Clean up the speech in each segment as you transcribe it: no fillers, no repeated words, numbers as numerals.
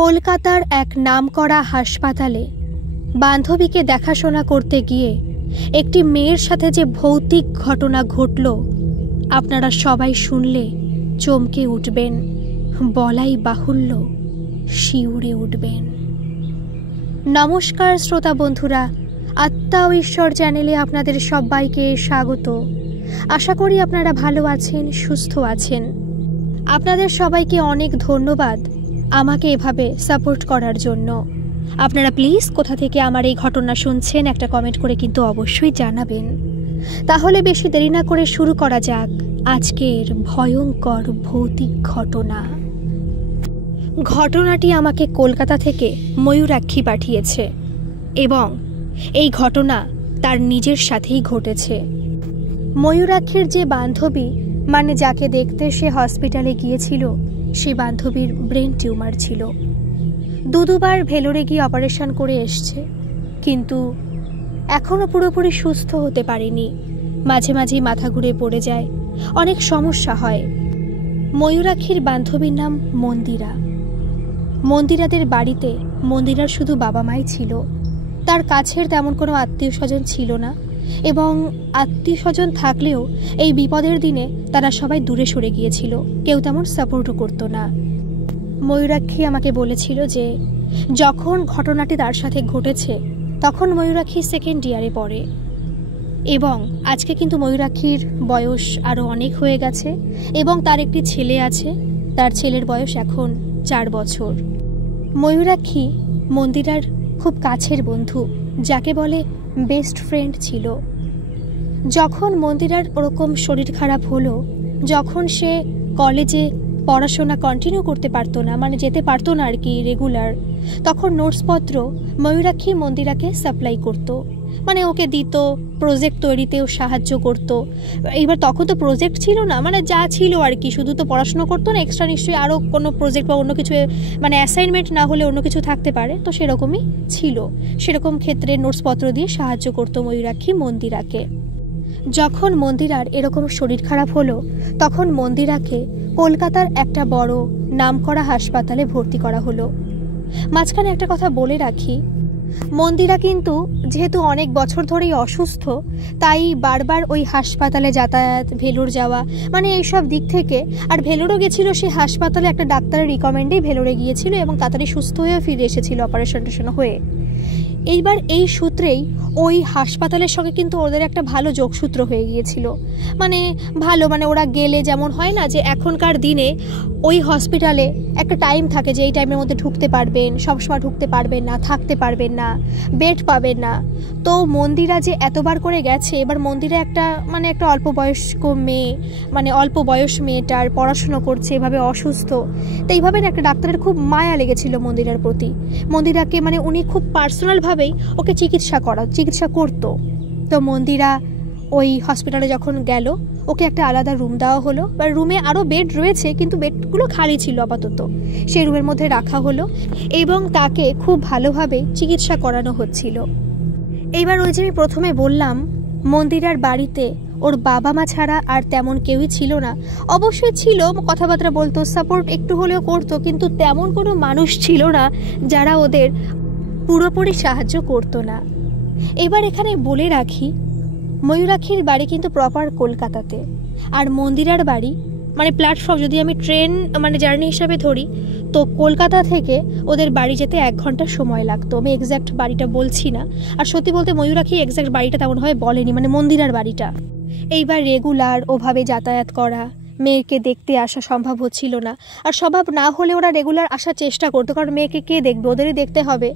কলকাতার এক নামকরা হাসপাতালে বান্ধবীকে দেখাশোনা করতে গিয়ে একটি মেয়ের সাথে যে ভৌতিক ঘটনা ঘটল, আপনারা সবাই শুনলে চমকে উঠবেন, বলাই বাহুল্য শিউরে উঠবেন। নমস্কার শ্রোতা বন্ধুরা, আত্মা ও ঈশ্বর চ্যানেলে আপনাদের সবাইকে স্বাগত। আশা করি আপনারা ভালো আছেন, সুস্থ আছেন। আপনাদের সবাইকে অনেক ধন্যবাদ আমাকে এভাবে সাপোর্ট করার জন্য। আপনারা প্লিজ কোথা থেকে আমার এই ঘটনা শুনছেন একটা কমেন্ট করে কিন্তু অবশ্যই জানাবেন। তাহলে বেশি দেরি না করে শুরু করা যাক আজকের ভয়ঙ্কর ভৌতিক ঘটনা। ঘটনাটি আমাকে কলকাতা থেকে ময়ূরাক্ষী পাঠিয়েছে এবং এই ঘটনা তার নিজের সাথেই ঘটেছে। ময়ূরাক্ষীর যে বান্ধবী, মানে যাকে দেখতে সে হসপিটালে গিয়েছিল, সে বান্ধবীর ব্রেন টিউমার ছিল। দুবার ভেলোরে গিয়ে অপারেশন করে এসছে, কিন্তু এখনও পুরোপুরি সুস্থ হতে পারেনি। মাঝে মাঝেই মাথা ঘুরে পড়ে যায়, অনেক সমস্যা হয়। ময়ূরাক্ষীর বান্ধবীর নাম মন্দিরা। মন্দিরাদের বাড়িতে মন্দিরার শুধু বাবা মাই ছিল, তার কাছের তেমন কোনো আত্মীয় স্বজন ছিল না, এবং আত্মীয় স্বজন থাকলেও এই বিপদের দিনে তারা সবাই দূরে সরে গিয়েছিল, কেউ তেমন সাপোর্টও করতো না। ময়ূরাক্ষী আমাকে বলেছিল যে যখন ঘটনাটি তার সাথে ঘটেছে তখন ময়ূরাক্ষী সেকেন্ড ইয়ারে পড়ে, এবং আজকে কিন্তু ময়ূরাক্ষীর বয়স আরও অনেক হয়ে গেছে এবং তার একটি ছেলে আছে। তার ছেলের বয়স এখন 4 বছর। ময়ূরাক্ষী মন্দিরার খুব কাছের বন্ধু, যাকে বলে বেস্ট ফ্রেন্ড ছিল। যখন মন্দিরার ওরকম শরীর খারাপ হলো, যখন সে কলেজে পড়াশোনা কন্টিনিউ করতে পারতো না, মানে যেতে পারতো না আর কি রেগুলার, তখন নোটসপত্র ময়ূরাক্ষী মন্দিরাকে সাপ্লাই করতো, মানে ওকে দিত, প্রজেক্ট তৈরিতেও সাহায্য করতো। এইবার তখন তো প্রজেক্ট ছিল না, মানে যা ছিল আর কি, শুধু তো পড়াশোনা করতো না, এক্সট্রা নিশ্চয়ই আরও কোনো প্রজেক্ট বা অন্য কিছু, মানে অ্যাসাইনমেন্ট না হলে অন্য কিছু থাকতে পারে, তো সেরকমই ছিল। সেরকম ক্ষেত্রে নোটসপত্র দিয়ে সাহায্য করতো ময়ূরাক্ষী মন্দিরাকে। যখন মন্দিরার এরকম শরীর খারাপ হলো, তখন মন্দিরাকে কলকাতার একটা বড় নামকরা হাসপাতালে ভর্তি করা হলো। মাঝখানে একটা কথা বলে রাখি, মন্দিরা কিন্তু যেহেতু অনেক বছর ধরেই অসুস্থ, তাই বারবার ওই হাসপাতালে যাতায়াত, ভেলোর যাওয়া, মানে এইসব দিক থেকে, আর ভেলোরও গেছিল সে হাসপাতালে একটা ডাক্তারের রিকমেন্ডেই ভেলোরে গিয়েছিল এবং তাড়াতাড়ি সুস্থ হয়েও ফিরে এসেছিল অপারেশন হয়ে। এইবার এই সূত্রেই ওই হাসপাতালের সঙ্গে কিন্তু ওদের একটা ভালো যোগসূত্র হয়ে গিয়েছিল, মানে ভালো, মানে ওরা গেলে যেমন হয় না যে এখনকার দিনে ওই হসপিটালে একটা টাইম থাকে যে এই টাইমের মধ্যে ঢুকতে পারবেন, সবসময় ঢুকতে পারবেন না, থাকতে পারবেন না, বেড পাবেন না। তো মন্দিরা যে এতবার করে গেছে, এবার মন্দিরা একটা অল্প বয়স্ক মেয়ে, মানে অল্প বয়স মেয়েটার পড়াশুনো করছে, এভাবে অসুস্থ, তো এইভাবে একটা ডাক্তারের খুব মায়া লেগেছিল মন্দিরার প্রতি। মন্দিরাকে উনি খুব পার্সোনালভাবেই ওকে চিকিৎসা করতো। তো মন্দিরা ওই হসপিটালে যখন গেল, ওকে একটা আলাদা রুম দেওয়া হলো, বা রুমে আরও বেড রয়েছে কিন্তু বেডগুলো খালি ছিল আপাতত, সেই রুমের মধ্যে রাখা হলো এবং তাকে খুব ভালোভাবে চিকিৎসা করানো হচ্ছিল। এইবার ওই যে আমি প্রথমে বললাম মন্দিরার বাড়িতে ওর বাবা মা ছাড়া আর তেমন কেউই ছিল না। অবশ্যই ছিল, কথাবার্তা বলতো, সাপোর্ট একটু হলেও করতো, কিন্তু তেমন কোনো মানুষ ছিল না যারা ওদের পুরোপুরি সাহায্য করতো না। এবার এখানে বলে রাখি, ময়ূরাক্ষীর বাড়ি কিন্তু প্রপার কলকাতাতে, আর মন্দিরার বাড়ি প্ল্যাটফর্ম, যদি আমি ট্রেন জার্নি হিসাবে ধরি, তো কলকাতা থেকে ওদের বাড়ি যেতে 1 ঘন্টা সময় লাগতো। আমি এক্স্যাক্ট বাড়িটা বলছি না, আর সত্যি বলতে ময়ূরাক্ষী এক্স্যাক্ট বাড়িটা তেমনভাবে বলেনি, মন্দিরার বাড়িটা। এইবার রেগুলার ওভাবে যাতায়াত করা, মেয়েকে দেখতে আসা সম্ভব হচ্ছিল না, আর সম্ভব না হলে ওরা রেগুলার আসার চেষ্টা করতো, কারণ মেয়েকে কে দেখবে, ওদেরই দেখতে হবে।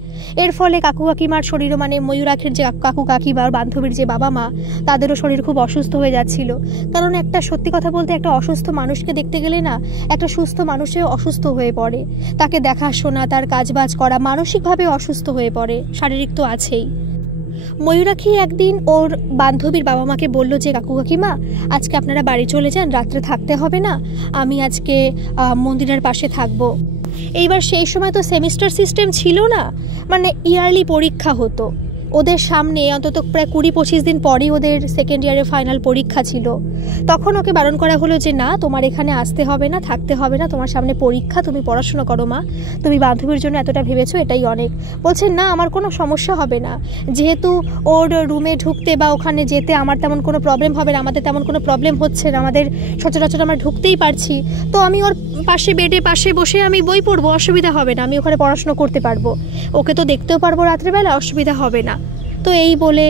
এর ফলে কাকু কাকিমার শরীরও, ময়ূরাক্ষীর যে কাকু কাকিমা, বান্ধবীর যে বাবা মা, তাদেরও শরীর খুব অসুস্থ হয়ে যাচ্ছিল। কারণ একটা সত্যি কথা বলতে, একটা অসুস্থ মানুষকে দেখতে গেলে না, একটা সুস্থ মানুষেও অসুস্থ হয়ে পড়ে, তাকে দেখাশোনা, তার কাজবাজ করা, মানসিকভাবে অসুস্থ হয়ে পড়ে, শারীরিক তো আছেই। ময়ূরাক্ষী একদিন ওর বান্ধবীর বাবা মাকে বলল যে কাকু কাকিমা, আজকে আপনারা বাড়ি চলে যান, রাত্রে থাকতে হবে না, আমি আজকে মন্দিরের পাশে থাকবো। এইবার সেই সময় তো সেমিস্টার সিস্টেম ছিল না, ইয়ারলি পরীক্ষা হতো, ওদের সামনে অন্তত প্রায় 20-25 দিন পরেই ওদের সেকেন্ড ইয়ারের ফাইনাল পরীক্ষা ছিল। তখন ওকে বারণ করা হলো যে না, তোমার এখানে আসতে হবে না, থাকতে হবে না, তোমার সামনে পরীক্ষা, তুমি পড়াশোনা করো মা, তুমি বান্ধবীর জন্য এতটা ভেবেছো, এটাই অনেক। বলছে না, আমার কোনো সমস্যা হবে না, যেহেতু ওর রুমে ঢুকতে বা ওখানে যেতে আমার তেমন কোনো প্রবলেম হবে না, আমাদের তেমন কোনো প্রবলেম হচ্ছে না, আমাদের সচরাচর আমরা ঢুকতেই পারছি, তো আমি ওর পাশে বেডে পাশে বসে আমি বই পড়বো, অসুবিধা হবে না, আমি ওখানে পড়াশোনা করতে পারবো, ওকে তো দেখতেও পারবো রাত্রেবেলা, অসুবিধা হবে না। তো এই বলে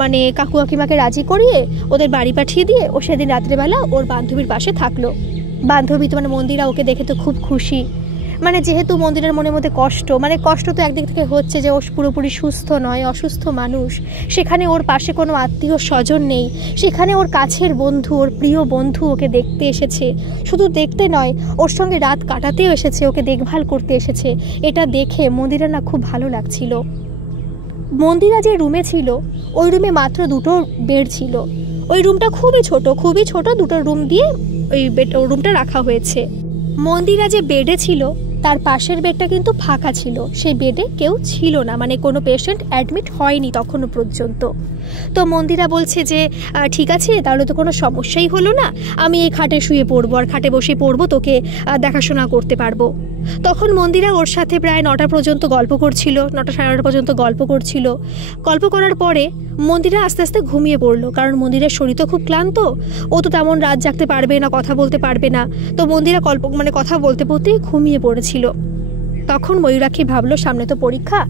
মানে কাকু কাকিমাকে রাজি করিয়ে ওদের বাড়ি পাঠিয়ে দিয়ে ও সেদিন রাত্রেবেলা ওর বান্ধবীর পাশে থাকলো। বান্ধবী তো মানে মন্দিরা ওকে দেখে তো খুব খুশি, মানে যেহেতু মন্দিরের মনের মধ্যে কষ্ট, মানে কষ্ট তো একদিক থেকে হচ্ছে যে ও পুরোপুরি সুস্থ নয়, অসুস্থ মানুষ, সেখানে ওর পাশে কোনো আত্মীয় স্বজন নেই, সেখানে ওর কাছের বন্ধু, ওর প্রিয় বন্ধু ওকে দেখতে এসেছে, শুধু দেখতে নয় ওর সঙ্গে রাত কাটাতেও এসেছে, ওকে দেখভাল করতে এসেছে। এটা দেখে মন্দিরা না খুব ভালো লাগছিল। মন্দিরা যে রুমে ছিল ওই রুমে মাত্র 2টো বেড ছিল, ওই রুমটা খুবই ছোট, 2টো রুম দিয়ে ওই রুমটা রাখা হয়েছে। মন্দিরা যে বেডে ছিল তার পাশের বেডটা কিন্তু ফাঁকা ছিল, সেই বেডে কেউ ছিল না, মানে কোনো পেশেন্ট অ্যাডমিট হয়নি তখনও পর্যন্ত। তো মন্দিরা বলছে যে ঠিক আছে, তাহলে তো কোনো সমস্যাই হলো না, আমি এই খাটে শুয়ে পড়বো, আর খাটে বসে পড়বো, তোকে দেখাশোনা করতে পারবো। তখন মন্দিরা ওর সাথে প্রায় 9টা পর্যন্ত গল্প করছিল, 9টা সাড়ে 9টা পর্যন্ত গল্প করছিল। গল্প করার পরে মন্দিরা আস্তে আস্তে ঘুমিয়ে পড়লো, কারণ মন্দিরের শরীর তো খুব ক্লান্ত, ও তো তেমন রাত জাগতে পারবে না, কথা বলতে পারবে না, তো মন্দিরা কথা বলতে বলতেই ঘুমিয়ে পড়েছিল। তখন ময়ূরাক্ষী ভাবলো সামনে তো পরীক্ষা,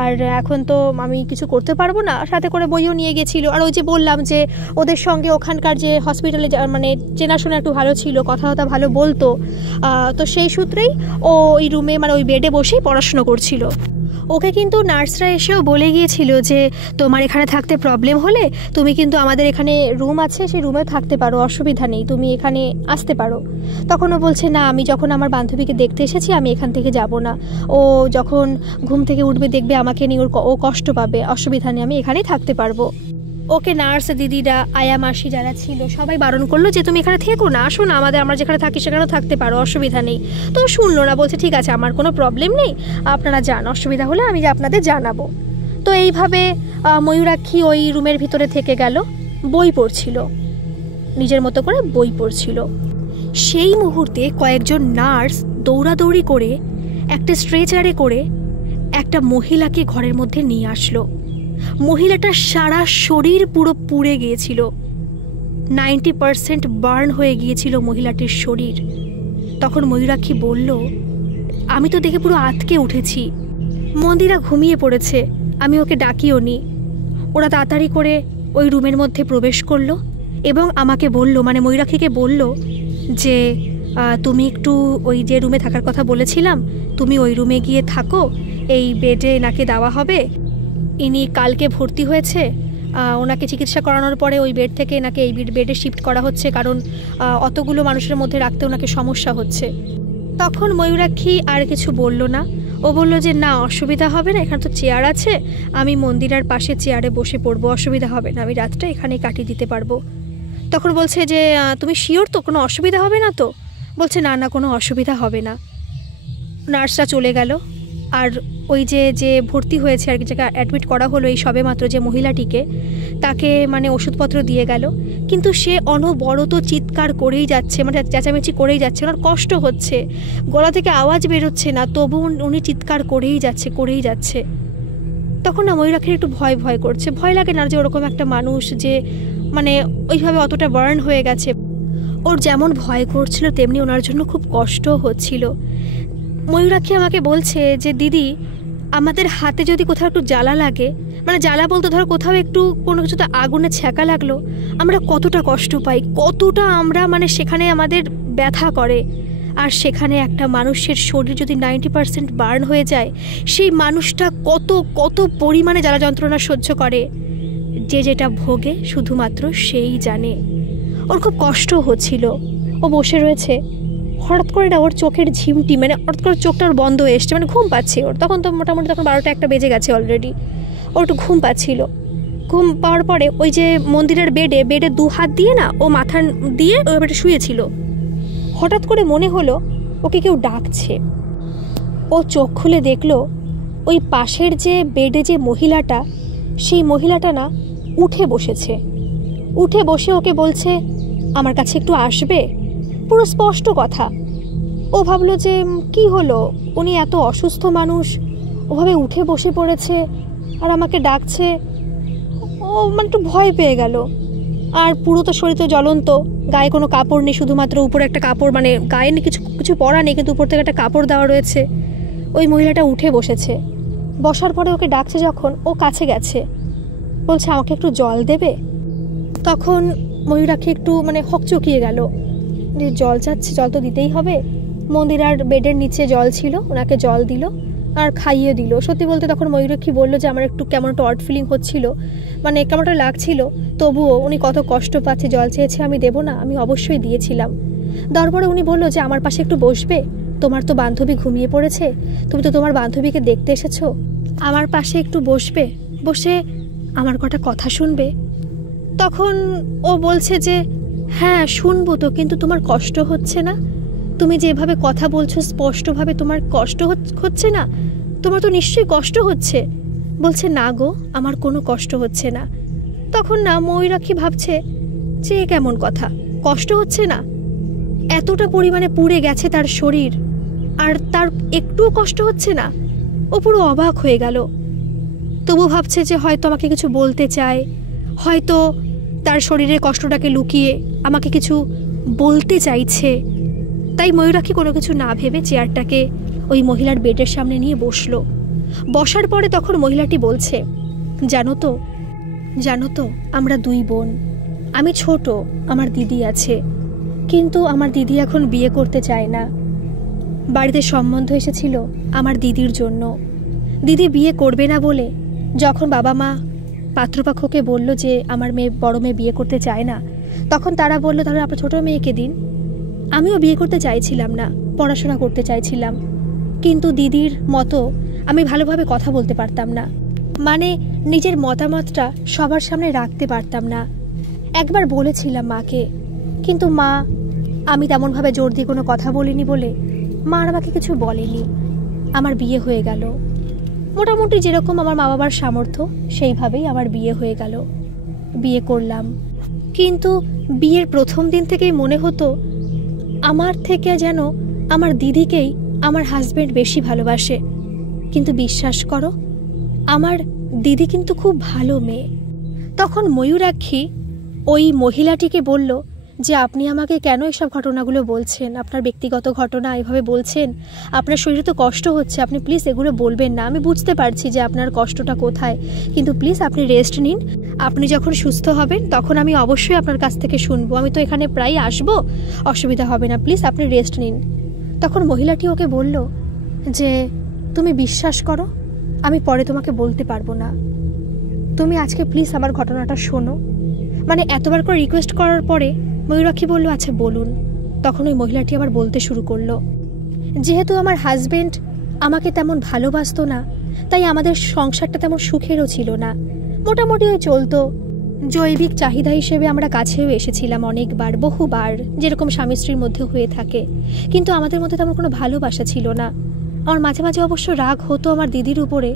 আর এখন তো আমি কিছু করতে পারবো না, সাথে করে বইও নিয়ে গেছিলো, আর ওই যে বললাম যে ওদের সঙ্গে ওখানকার যে হসপিটালে মানে চেনাশোনা একটু ভালো ছিল, কথাবার্তা ভালো বলতো, তো সেই সূত্রেই ও ওই রুমে মানে ওই বেডে বসেই পড়াশুনো করছিল। ওকে কিন্তু নার্সরা এসেও বলে গিয়েছিল যে তোমার এখানে থাকতে প্রবলেম হলে তুমি কিন্তু আমাদের এখানে রুম আছে, সেই রুমেও থাকতে পারো, অসুবিধা নেই, তুমি এখানে আসতে পারো। তখন ও বলছে না, আমি যখন আমার বান্ধবীকে দেখতে এসেছি আমি এখান থেকে যাব না, ও যখন ঘুম থেকে উঠবে দেখবে আমাকে নিয়ে ও কষ্ট পাবে, অসুবিধা নেই, আমি এখানেই থাকতে পারবো। ওকে নার্স দিদিরা, আয়া মাসি যারা ছিল সবাই বারণ করলো যে তুমি এখানে থেকো না, আসো না, আমরা যেখানে থাকি সেখানেও থাকতে পারো, অসুবিধা নেই। তো শুনলো না, বলছে ঠিক আছে, আমার কোনো প্রবলেম নেই, আপনারা যান, অসুবিধা হলে আমি আপনাদের জানাবো। তো এইভাবে ময়ূরাক্ষী ওই রুমের ভিতরে থেকে গেল, বই পড়ছিল, নিজের মতো করে বই পড়ছিল। সেই মুহূর্তে কয়েকজন নার্স দৌড়াদৌড়ি করে একটা স্ট্রেচারে করে একটা মহিলাকে ঘরের মধ্যে নিয়ে আসলো। মহিলাটার সারা শরীর পুরো পুড়ে গিয়েছিল, 90% বার্ন হয়ে গিয়েছিল মহিলাটির শরীর। তখন ময়ূরাক্ষী বলল, আমি তো দেখে পুরো আঁতকে উঠেছি। মন্দিরা ঘুমিয়ে পড়েছে, আমি ওকে ডাকিও নি। ওরা তাড়াতাড়ি করে ওই রুমের মধ্যে প্রবেশ করলো এবং আমাকে বলল, মানে ময়ূরাক্ষীকে বলল যে তুমি একটু ওই যে রুমে থাকার কথা বলেছিলাম, তুমি ওই রুমে গিয়ে থাকো, এই বেডে এনাকে দেওয়া হবে, ইনি কালকে ভর্তি হয়েছে, ওনাকে চিকিৎসা করানোর পরে ওই বেড থেকে এনাকে এই বেডে শিফট করা হচ্ছে, কারণ অতগুলো মানুষের মধ্যে রাখতে ওনাকে সমস্যা হচ্ছে। তখন ময়ূরাক্ষী আর কিছু বলল না, ও বলল যে না, অসুবিধা হবে না, এখানে তো চেয়ার আছে, আমি মন্দিরার পাশে চেয়ারে বসে পড়বো, অসুবিধা হবে না, আমি রাতটা এখানেই কাটিয়ে দিতে পারবো। তখন বলছে যে তুমি শিওর তো, কোনো অসুবিধা হবে না তো? বলছে না না, কোনো অসুবিধা হবে না। নার্সরা চলে গেল, আর ওই যে ভর্তি হয়েছে আর কি, যাকে অ্যাডমিট করা হলো এই সবে মাত্র, যে মহিলাটিকে, তাকে মানে ওষুধপত্র দিয়ে গেল, কিন্তু সে অনবরত চিৎকার করেই যাচ্ছে, মানে চেঁচামেচি করেই যাচ্ছে, ওনার কষ্ট হচ্ছে, গলা থেকে আওয়াজ বেরোচ্ছে না, তবু উনি চিৎকার করেই যাচ্ছে। তখন না ময়ূরাক্ষীর একটু ভয় করছে, ভয় লাগে না যে ওরকম একটা মানুষ যে মানে ওইভাবে অতটা বার্ন হয়ে গেছে, ওর যেমন ভয় করছিল তেমনি ওনার জন্য খুব কষ্টও হচ্ছিল। ময়ূরাক্ষী আমাকে বলছে যে দিদি, আমাদের হাতে যদি কোথাও একটু জ্বালা লাগে, মানে জ্বালা বলতে ধরো কোথাও একটু কোনো কিছুতে আগুনে ছ্যাঁকা লাগলো, আমরা কতটা কষ্ট পাই, কতটা আমরা মানে সেখানে আমাদের ব্যথা করে, আর সেখানে একটা মানুষের শরীর যদি 90% বার্ন হয়ে যায়, সেই মানুষটা কত পরিমাণে জ্বালা যন্ত্রণা সহ্য করে, যে যেটা ভোগে শুধুমাত্র সেই জানে। ওর খুব কষ্ট হচ্ছিল, ও বসে রয়েছে, হঠাৎ করে না ওর চোখের ঝিমটি, মানে হঠাৎ করে চোখটা ওর বন্ধ হয়ে এসছে, মানে ঘুম পাচ্ছে ওর, তখন তো মোটামুটি তখন 12টা-1টা বেজে গেছে অলরেডি, ওর একটু ঘুম পাচ্ছিল। ঘুম পাওয়ার পরে ওই যে মন্দিরের বেডে 2 হাত দিয়ে না ও মাথা দিয়ে ওই বেডে শুয়েছিল, হঠাৎ করে মনে হলো ওকে কেউ ডাকছে। ও চোখ খুলে দেখলো ওই পাশের যে বেডে যে মহিলাটা, সেই মহিলাটা না উঠে বসেছে, উঠে বসে ওকে বলছে আমার কাছে একটু আসবে। পুরো স্পষ্ট কথা। ও ভাবলো যে কি হলো, উনি এত অসুস্থ মানুষ, ওভাবে উঠে বসে পড়েছে আর আমাকে ডাকছে। ও মানে একটু ভয় পেয়ে গেল। আর পুরো তো শরীর তো জ্বলন্ত, গায়ে কোনো কাপড় নেই, শুধুমাত্র উপরে একটা কাপড়, মানে গায়ে কিছু কিছু পরা নেই, কিন্তু উপর থেকে একটা কাপড় দেওয়া রয়েছে। ওই মহিলাটা উঠে বসেছে, বসার পরে ওকে ডাকছে যখন, ও কাছে গেছে, বলছে আমাকে একটু জল দেবে। তখন ময়ূরাক্ষী একটু মানে হকচকিয়ে গেল যে জল চাচ্ছে, জল তো দিতেই হবে। মন্দিরার বেডের নিচে জল ছিল, ওনাকে জল দিল আর খাইয়ে দিল। সত্যি বলতে তখন ময়ূরাক্ষী বললো যে আমার একটু কেমন একটা অড ফিলিং হচ্ছিল, মানে কেমনটা লাগছিল, তবুও উনি কত কষ্ট পাচ্ছে, জল চেয়েছে, আমি দেবো না? আমি অবশ্যই দিয়েছিলাম। তারপরে উনি বললো যে আমার পাশে একটু বসবে, তোমার তো বান্ধবী ঘুমিয়ে পড়েছে, তুমি তো তোমার বান্ধবীকে দেখতে এসেছো, আমার পাশে একটু বসবে, বসে আমার কটা কথা শুনবে। তখন ও বলছে যে হ্যাঁ শুনবো তো, কিন্তু তোমার কষ্ট হচ্ছে না? তুমি যেভাবে কথা বলছো স্পষ্টভাবে, তোমার কষ্ট হচ্ছে না? তোমার তো নিশ্চয়ই কষ্ট হচ্ছে। বলছে না গো, আমার কোনো কষ্ট হচ্ছে না। তখন না ময়ূরাক্ষী ভাবছে যে কেমন কথা, কষ্ট হচ্ছে না? এতটা পরিমাণে পুড়ে গেছে তার শরীর, আর তার একটুও কষ্ট হচ্ছে না? ও পুরো অবাক হয়ে গেল। তবু ভাবছে যে হয়তো আমাকে কিছু বলতে চায়, হয়তো তার শরীরের কষ্টটাকে লুকিয়ে আমাকে কিছু বলতে চাইছে। তাই ময়ূরাক্ষী কোনো কিছু না ভেবে চেয়ারটাকে ওই মহিলার বেডের সামনে নিয়ে বসলো। বসার পরে তখন মহিলাটি বলছে জানো তো আমরা দুই বোন, আমি ছোট, আমার দিদি আছে, কিন্তু আমার দিদি এখন বিয়ে করতে চায় না। বাড়িতে সম্বন্ধ এসেছিল আমার দিদির জন্য, দিদি বিয়ে করবে না বলে যখন বাবা মা পাত্রপক্ষকে বলল যে আমার মেয়ে, বড় মেয়ে বিয়ে করতে চায় না, তখন তারা বলল তাহলে আপনার ছোট মেয়েকে দিন। আমিও বিয়ে করতে চাইছিলাম না, পড়াশোনা করতে চাইছিলাম, কিন্তু দিদির মতো আমি ভালোভাবে কথা বলতে পারতাম না, মানে নিজের মতামতটা সবার সামনে রাখতে পারতাম না। একবার বলেছিলাম মাকে, কিন্তু মা, আমি তেমনভাবে জোর দিয়ে কোনো কথা বলিনি বলে মা আর আমাকে কিছু বলেনি। আমার বিয়ে হয়ে গেল, মোটামুটি যেরকম আমার মা বাবার সামর্থ্য সেইভাবেই আমার বিয়ে হয়ে গেল। বিয়ে করলাম, কিন্তু বিয়ের প্রথম দিন থেকেই মনে হতো আমার থেকে যেন আমার দিদিকেই আমার হাজবেন্ড বেশি ভালোবাসে। কিন্তু বিশ্বাস করো, আমার দিদি কিন্তু খুব ভালো মেয়ে। তখন ময়ূরাক্ষী ওই মহিলাটিকে বলল যে আপনি আমাকে কেন এসব ঘটনাগুলো বলছেন, আপনার ব্যক্তিগত ঘটনা এভাবে বলছেন, আপনার শরীরে তো কষ্ট হচ্ছে, আপনি প্লিজ এগুলো বলবেন না। আমি বুঝতে পারছি যে আপনার কষ্টটা কোথায়, কিন্তু প্লিজ আপনি রেস্ট নিন, আপনি যখন সুস্থ হবেন তখন আমি অবশ্যই আপনার কাছ থেকে শুনবো, আমি তো এখানে প্রায় আসবো, অসুবিধা হবে না, প্লিজ আপনি রেস্ট নিন। তখন মহিলাটি ওকে বলল যে তুমি বিশ্বাস করো, আমি পরে তোমাকে বলতে পারবো না, তুমি আজকে প্লিজ আমার ঘটনাটা শোনো। মানে এতবার করে রিকোয়েস্ট করার পরে ময়ূরাক্ষী বলল আচ্ছা বলুন। তখন ওই মহিলাটি আবার বলতে শুরু করলো, যেহেতু আমার হাজবেন্ড আমাকে তেমন ভালোবাসতো না, তাই আমাদের সংসারটা তেমন সুখেরও ছিল না, মোটামুটি ওই চলতো। জৈবিক চাহিদা হিসেবে আমরা কাছেও এসেছিলাম অনেকবার, বহুবার, যেরকম স্বামী স্ত্রীর মধ্যে হয়ে থাকে, কিন্তু আমাদের মধ্যে তেমন কোনো ভালোবাসা ছিল না। আমার মাঝে মাঝে অবশ্য রাগ হতো আমার দিদির উপরে,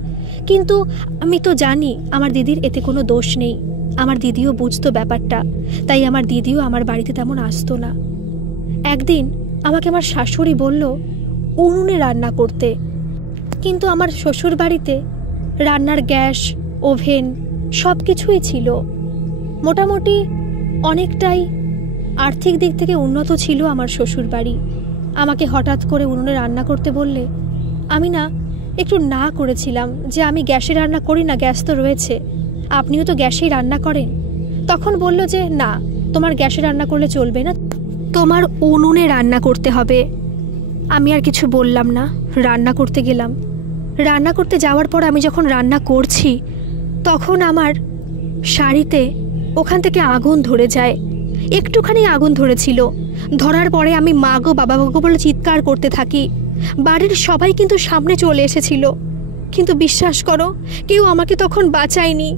কিন্তু আমি তো জানি আমার দিদির এতে কোনো দোষ নেই, আমার দিদিও বুঝতো ব্যাপারটা, তাই আমার দিদিও আমার বাড়িতে তেমন আসতো না। একদিন আমাকে আমার শাশুড়ি বলল উনুনে রান্না করতে, কিন্তু আমার শ্বশুর বাড়িতে রান্নার গ্যাস, ওভেন সব কিছুই ছিল, মোটামুটি অনেকটাই আর্থিক দিক থেকে উন্নত ছিল আমার শ্বশুর বাড়ি। আমাকে হঠাৎ করে উনুনে রান্না করতে বললে আমি না একটু না করেছিলাম যে আমি গ্যাসে রান্না করি না, গ্যাস তো রয়েছে, আপনিও তো গ্যাসেই রান্না করেন। তখন বলল যে না, তোমার গ্যাসে রান্না করলে চলবে না, তোমার উনুনে রান্না করতে হবে। আমি আর কিছু বললাম না, রান্না করতে গেলাম। রান্না করতে যাওয়ার পর আমি যখন রান্না করছি তখন আমার শাড়িতে ওখান থেকে আগুন ধরে যায়, একটুখানি আগুন ধরেছিল। ধরার পরে আমি মা গো বাবা গো বলে চিৎকার করতে থাকি। বাড়ির সবাই কিন্তু সামনে চলে এসেছিল, কিন্তু বিশ্বাস করো কেউ আমাকে তখন বাঁচায়নি।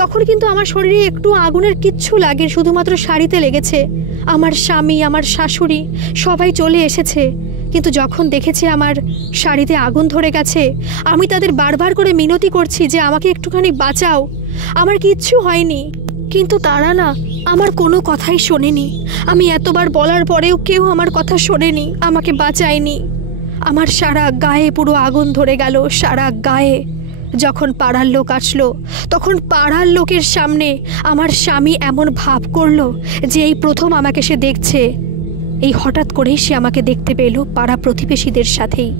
তখন কিন্তু আমার শরীরে একটু আগুনের কিচ্ছু লাগে, শুধুমাত্র শাড়িতে লেগেছে। আমার স্বামী, আমার শাশুড়ি সবাই চলে এসেছে, কিন্তু যখন দেখেছে আমার শাড়িতে আগুন ধরে গেছে, আমি তাদের বারবার করে মিনতি করছি যে আমাকে একটুখানি বাঁচাও, আমার কিচ্ছু হয়নি, কিন্তু তারা না আমার কোনো কথাই শোনেনি। আমি এতবার বলার পরেও কেউ আমার কথা শোনেনি, আমাকে বাঁচায়নি। আমার সারা গায়ে পুরো আগুন ধরে গেল, সারা গায়ে। যখন পাড়ার লোক আসলো, তখন পাড়ার লোকের সামনে আমার স্বামী এমন ভাব করলো যে এই প্রথম আমাকে সে দেখছে। এই হঠাৎ করেই সে আমাকে দেখতে পেল পাড়া প্রতিবেশীদের সাথেই।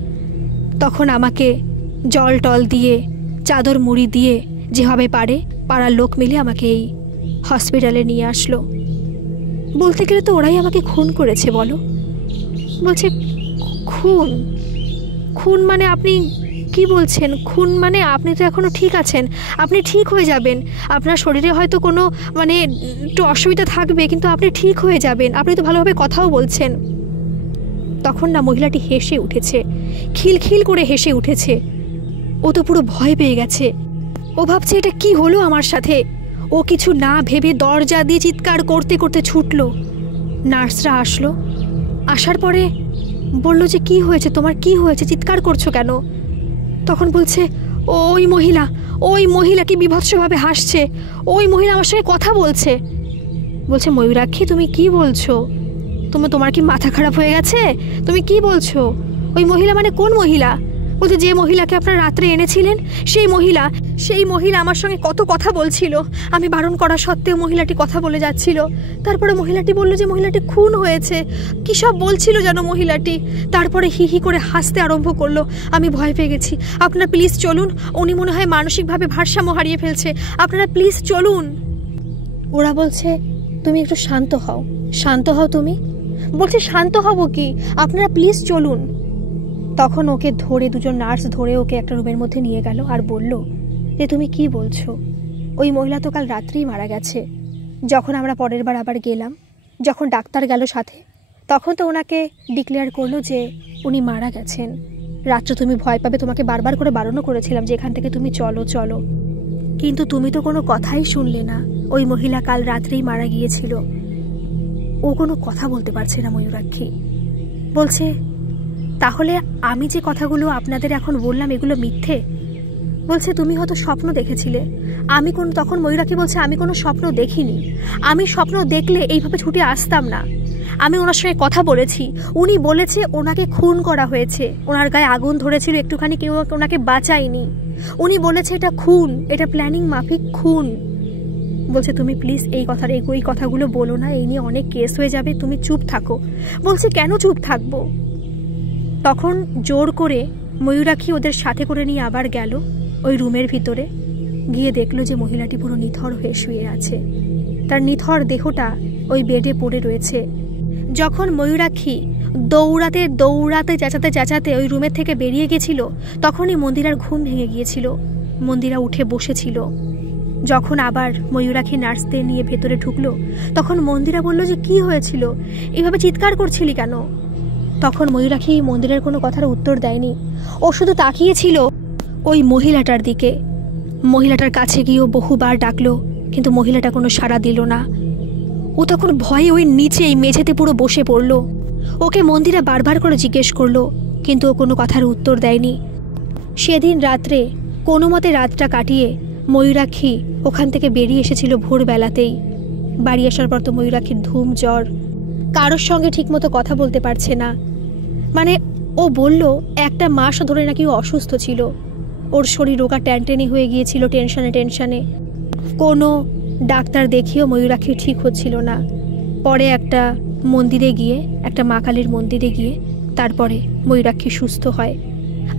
তখন আমাকে জল টল দিয়ে, চাদর মুড়ি দিয়ে যেভাবে পারে পাড়ার লোক মিলে আমাকে এই হসপিটালে নিয়ে আসলো। বলতে গেলে তো ওরাই আমাকে খুন করেছে। বলো, বলছে খুন? খুন মানে আপনি কি বলছেন? খুন মানে আপনি তো এখনও ঠিক আছেন, আপনি ঠিক হয়ে যাবেন, আপনার শরীরে হয়তো কোনো একটু অসুবিধা থাকবে, কিন্তু আপনি ঠিক হয়ে যাবেন, আপনি তো ভালোভাবে কথাও বলছেন। তখন না মহিলাটি হেসে উঠেছে, খিলখিল করে হেসে উঠেছে। ও তো পুরো ভয় পেয়ে গেছে। ও ভাবছে এটা কি হলো আমার সাথে। ও কিছু না ভেবে দরজা দিয়ে চিৎকার করতে করতে ছুটলো। নার্সরা আসলো, আসার পরে বলল যে কি হয়েছে তোমার, কি হয়েছে, চিৎকার করছো কেন? তখন বলছে ওই মহিলা কি বিভৎসভাবে হাসছে, ওই মহিলা আমার সঙ্গে কথা বলছে। বলছে ময়ূরাক্ষী তুমি কি বলছো? তোমার কি মাথা খারাপ হয়ে গেছে? তুমি কি বলছো? ওই মহিলা মানে কোন মহিলা? বলছে যে মহিলাকে আপনারা রাত্রে এনেছিলেন সেই মহিলা আমার সঙ্গে কত কথা বলছিল। আমি বারণ করা সত্ত্বেও মহিলাটি কথা বলে যাচ্ছিল। তারপরে মহিলাটি বলল যে মহিলাটি খুন হয়েছে, কী সব বলছিল যেন মহিলাটি। তারপরে হি হি করে হাসতে আরম্ভ করলো। আমি ভয় পেয়ে গেছি। আপনারা প্লিজ চলুন, উনি মনে হয় মানসিকভাবে ভারসাম্য হারিয়ে ফেলছে, আপনারা প্লিজ চলুন। ওরা বলছে তুমি একটু শান্ত হও, শান্ত হও তুমি। বলছে শান্ত হব কি, আপনারা প্লিজ চলুন। তখন ওকে ধরে দুজন নার্স ধরে ওকে একটা রুমের মধ্যে নিয়ে গেল আর বলল যে তুমি কি বলছো, ওই মহিলা তো কাল রাত্রেই মারা গেছে। যখন আমরা পরের বার আবার গেলাম, যখন ডাক্তার গেল সাথে, তখন তো ওনাকে ডিক্লেয়ার করলো যে উনি মারা গেছেন। রাত্রে তুমি ভয় পাবে, তোমাকে বারবার করে বারণও করেছিলাম যে এখান থেকে তুমি চলো চলো, কিন্তু তুমি তো কোনো কথাই শুনলে না। ওই মহিলা কাল রাত্রেই মারা গিয়েছিল। ও কোনো কথা বলতে পারছে না ময়ূরাক্ষী। বলছে তাহলে আমি যে কথাগুলো আপনাদের এখন বললাম এগুলো মিথ্যে? বলছে তুমি হয়তো স্বপ্ন দেখেছিলে। তখন ময়ূরাক্ষী বলছে আমি কোনো স্বপ্ন দেখিনি। আমি স্বপ্ন দেখলে এইভাবে ছুটে আসতাম না। আমি ওনার সঙ্গে কথা বলেছি, উনি বলেছে ওনাকে খুন করা হয়েছে, ওনার গায়ে আগুন ধরেছিল, একটুখানি কেউ ওনাকে বাঁচায়নি। উনি বলেছে এটা খুন, এটা প্ল্যানিং মাফিক খুন। বলছে তুমি প্লিজ এই কথাগুলো বলো না, এই নিয়ে অনেক কেস হয়ে যাবে, তুমি চুপ থাকো। বলছে কেন চুপ থাকবো? তখন জোর করে ময়ূরাক্ষী ওদের সাথে করে নিয়ে আবার গেল ওই রুমের ভিতরে। গিয়ে দেখলো যে মহিলাটি পুরো নিথর হয়ে শুয়ে আছে, তার নিথর দেহটা ওই বেডে পড়ে রয়েছে। যখন ময়ূরাক্ষী দৌড়াতে চেঁচাতে ওই রুমের থেকে বেরিয়ে গেছিল, তখনই মন্দিরার ঘুম ভেঙে গিয়েছিল। মন্দিরা উঠে বসেছিল। যখন আবার ময়ূরাক্ষী নার্সদের নিয়ে ভেতরে ঢুকলো, তখন মন্দিরা বলল যে কি হয়েছিল, এভাবে চিৎকার করছিলি কেন? তখন ময়ূরাক্ষী মন্দিরের কোনো কথার উত্তর দেয়নি। ও শুধু তাকিয়েছিল ওই মহিলাটার দিকে। মহিলাটার কাছে গিয়েও বহুবার ডাকলো, কিন্তু মহিলাটা কোনো সাড়া দিল না। ও তখন ভয়ে ওই নিচেই মেঝেতে পুরো বসে পড়ল। ওকে মন্দিরা বারবার করে জিজ্ঞেস করলো, কিন্তু ও কোনো কথার উত্তর দেয়নি। সেদিন রাত্রে কোনো মতে রাতটা কাটিয়ে ময়ূরাক্ষী ওখান থেকে বেরিয়ে এসেছিল ভোরবেলাতেই। বাড়ি আসার পর তো ময়ূরাক্ষীর ধুম জ্বর, কারোর সঙ্গে ঠিকমতো কথা বলতে পারছে না। ও বলল একটা মাস ধরে নাকি ও অসুস্থ ছিল, ওর শরীর রোগা ট্যানটেনি হয়ে গিয়েছিল টেনশনে। কোনো ডাক্তার দেখিয়েও ময়ূরাক্ষী ঠিক হচ্ছিল না। পরে একটা মন্দিরে গিয়ে, একটা মা কালীর মন্দিরে গিয়ে তারপরে ময়ূরাক্ষী সুস্থ হয়।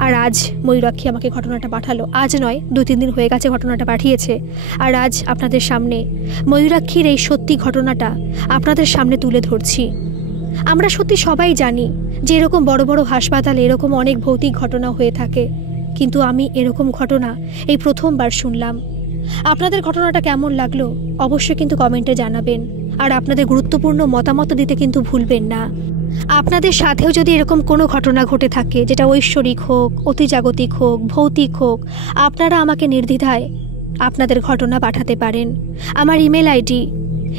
আর আজ ময়ূরাক্ষী আমাকে ঘটনাটা পাঠালো। আজ নয়, 2-3 দিন হয়ে গেছে ঘটনাটা পাঠিয়েছে। আর আজ আপনাদের সামনে ময়ূরাক্ষীর এই সত্যি ঘটনাটা আপনাদের সামনে তুলে ধরছি। আমরা সত্যি সবাই জানি যে এরকম বড় বড় হাসপাতালে এরকম অনেক ভৌতিক ঘটনা হয়ে থাকে, কিন্তু আমি এরকম ঘটনা এই প্রথমবার শুনলাম। আপনাদের ঘটনাটা কেমন লাগলো অবশ্যই কিন্তু কমেন্টে জানাবেন। আর আপনাদের গুরুত্বপূর্ণ মতামত দিতে কিন্তু ভুলবেন না। আপনাদের সাথেও যদি এরকম কোনো ঘটনা ঘটে থাকে, যেটা ঐশ্বরিক হোক, অতিজাগতিক হোক, ভৌতিক হোক, আপনারা আমাকে নির্দ্বিধায় আপনাদের ঘটনা পাঠাতে পারেন। আমার ইমেল আইডি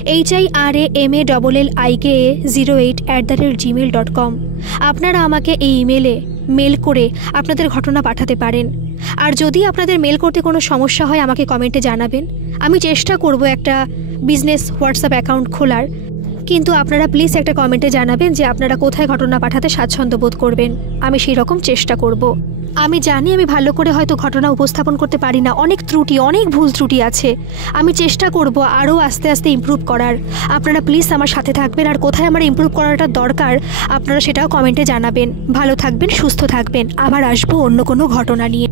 HIRAMALLIKA08@gmail.com। আপনারা আমাকে এই ইমেলে মেল করে আপনাদের ঘটনা পাঠাতে পারেন। আর যদি আপনাদের মেল করতে কোনো সমস্যা হয় আমাকে কমেন্টে জানাবেন। আমি চেষ্টা করব একটা বিজনেস হোয়াটসঅ্যাপ অ্যাকাউন্ট খোলার, কিন্তু আপনারা প্লিজ একটা কমেন্টে জানাবেন যে আপনারা কোথায় ঘটনা পাঠাতে স্বাচ্ছন্দ্য বোধ করবেন। আমি সেই রকম চেষ্টা করব। আমি জানি আমি ভালো করে হয়তো ঘটনা উপস্থাপন করতে পারি না, অনেক ত্রুটি, অনেক ভুল ত্রুটি আছে। আমি চেষ্টা করব আরও আস্তে আস্তে ইমপ্রুভ করার। আপনারা প্লিজ আমার সাথে থাকবেন, আর কোথায় আমার ইমপ্রুভ করাটা দরকার আপনারা সেটাও কমেন্টে জানাবেন। ভালো থাকবেন, সুস্থ থাকবেন। আবার আসবো অন্য কোনো ঘটনা নিয়ে।